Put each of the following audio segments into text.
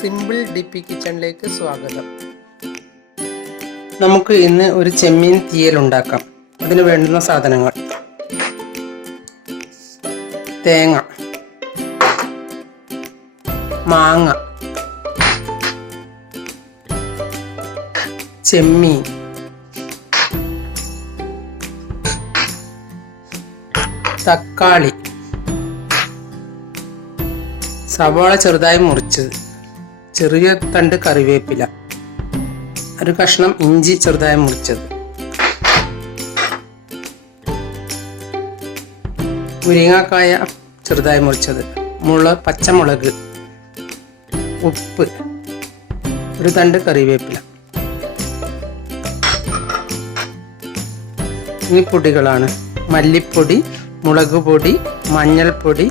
Simple ഡിപ്പി കിച്ചണിലേക്ക് സ്വാഗതം. നമുക്ക് ഇന്ന് ഒരു ചെമ്മീൻ തീയൽ ഉണ്ടാക്കാം. അതിന് വേണ്ടുന്ന സാധനങ്ങൾ: തേങ്ങ, മാങ്ങ, ചെമ്മീൻ, തക്കാളി, സവാള ചെറുതായി മുറിച്ചത്, ചെറിയ തണ്ട് കറിവേപ്പില, ഒരു കഷ്ണം ഇഞ്ചി ചെറുതായി മുറിച്ചത്, മുരിങ്ങക്കായ ചെറുതായി മുറിച്ചത്, പച്ചമുളക്, ഉപ്പ്, ഒരു തണ്ട് കറിവേപ്പില. ഈ പൊടികളാണ്: മല്ലിപ്പൊടി, മുളക് പൊടി, മഞ്ഞൾപ്പൊടി,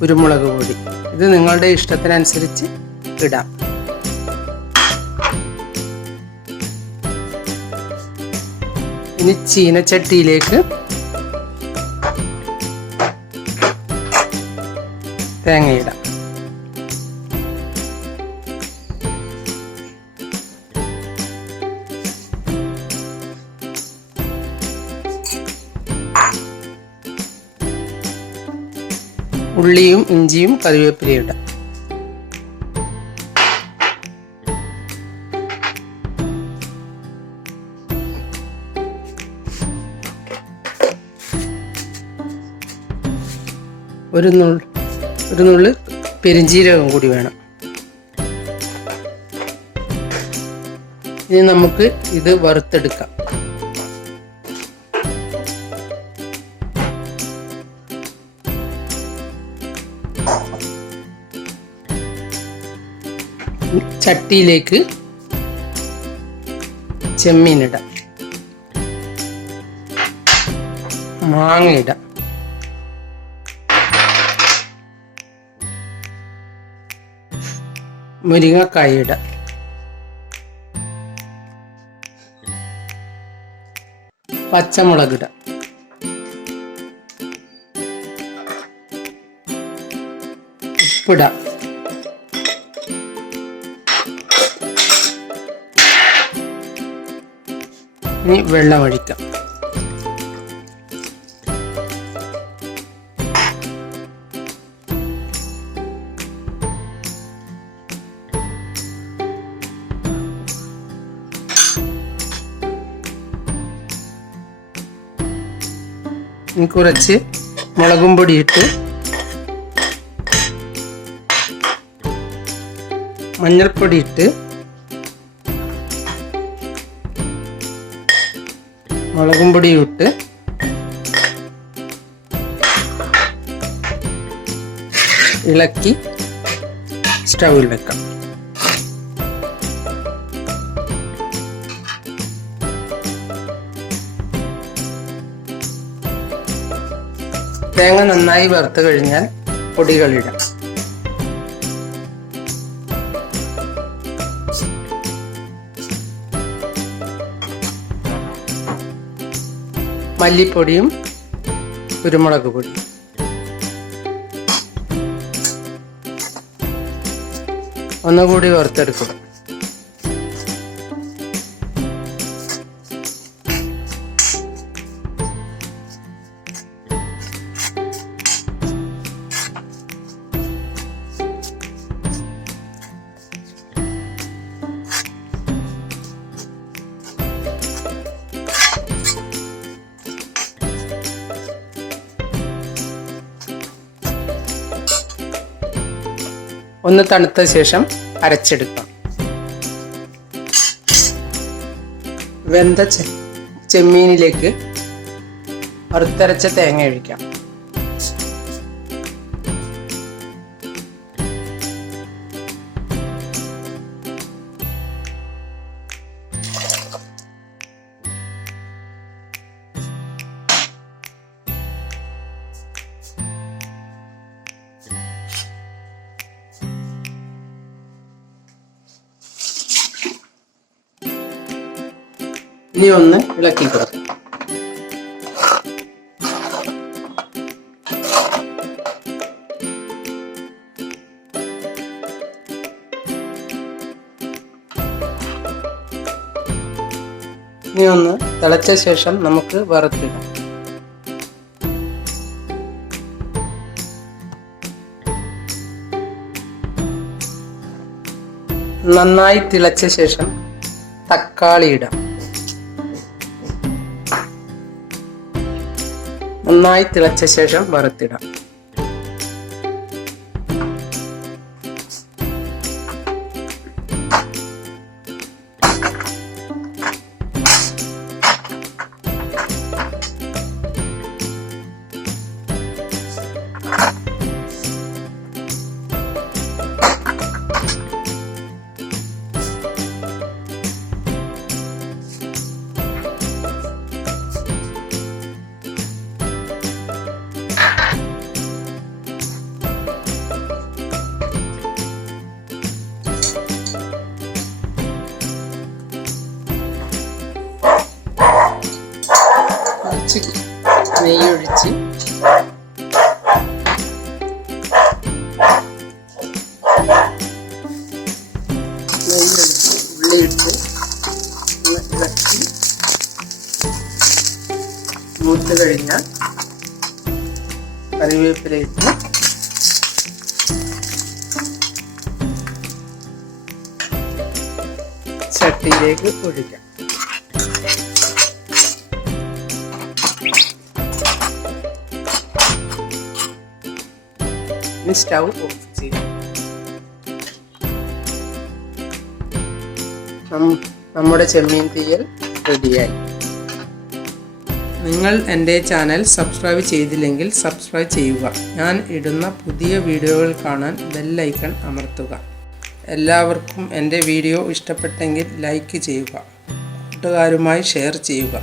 കുരുമുളക് പൊടി. ഇത് നിങ്ങളുടെ ഇഷ്ടത്തിനനുസരിച്ച് ഇടാം. ഇനി ചീനച്ചട്ടിയിലേക്ക് തേങ്ങയിടാം. ഉള്ളിയും ഇഞ്ചിയും കറിവേപ്പിലയും ഇടാം. ഒരു നുള്ള് പെരിഞ്ജീരകം കൂടി വേണം. ഇനി നമുക്ക് ഇത് വറുത്തെടുക്കാം. ചട്ടിയിലേക്ക് ചെമ്മീൻ ഇടാം, മാങ്ങ ഇടാം, മുരിങ്ങക്കായ ഇടാം, പച്ചമുളക് ഇടാം, ഉപ്പിടാം, ഇനി വെള്ളം ഒഴിക്കാം. ഇനി കുറച്ച് മുളകും പൊടി ഇട്ട്, മഞ്ഞൾപ്പൊടി ഇട്ട്, മുളകും പൊടി ഇട്ട് ഇളക്കി സ്റ്റൗവിൽ വെക്കാം. തേങ്ങ നന്നായി വറുത്ത് കഴിഞ്ഞാൽ പൊടികളിടാം. മല്ലിപ്പൊടിയും കുരുമുളക് പൊടിയും. ഒന്നുകൂടി വറുത്തെടുക്കുക. ഒന്ന് തണുത്ത ശേഷം അരച്ചെടുക്കാം. വെന്ത ചെമ്മീനിലേക്ക് വറുത്തരച്ച തേങ്ങ ഒഴിക്കാം. ഇനി ഒന്ന് ഇളക്കി കൊടുക്കാം. ഇനി ഒന്ന് തിളച്ച ശേഷം നമുക്ക് വറുത്തിടാം. നന്നായി തിളച്ച ശേഷം തക്കാളി ഇടാം. നന്നായി തിളച്ച ശേഷം വറുത്തിടാം. നെയ്യൊഴിച്ച് ഉള്ളിയിട്ട് ഇളക്കി മൂത്ത് കഴിഞ്ഞാൽ കറിവേപ്പിലയിട്ട് ചട്ടിയിലേക്ക് ഒഴിക്കാം. സ്റ്റൗ ഓഫ് ചെയ്യാം. നമ്മുടെ ചെമ്മീൻ തീയൽ റെഡിയായി. നിങ്ങൾ എൻ്റെ ചാനൽ സബ്സ്ക്രൈബ് ചെയ്തില്ലെങ്കിൽ സബ്സ്ക്രൈബ് ചെയ്യുക. ഞാൻ ഇടുന്ന പുതിയ വീഡിയോകൾ കാണാൻ ബെൽ ഐക്കൺ അമർത്തുക. എല്ലാവർക്കും എൻ്റെ വീഡിയോ ഇഷ്ടപ്പെട്ടെങ്കിൽ ലൈക്ക് ചെയ്യുക. കൂട്ടുകാരുമായി ഷെയർ ചെയ്യുക.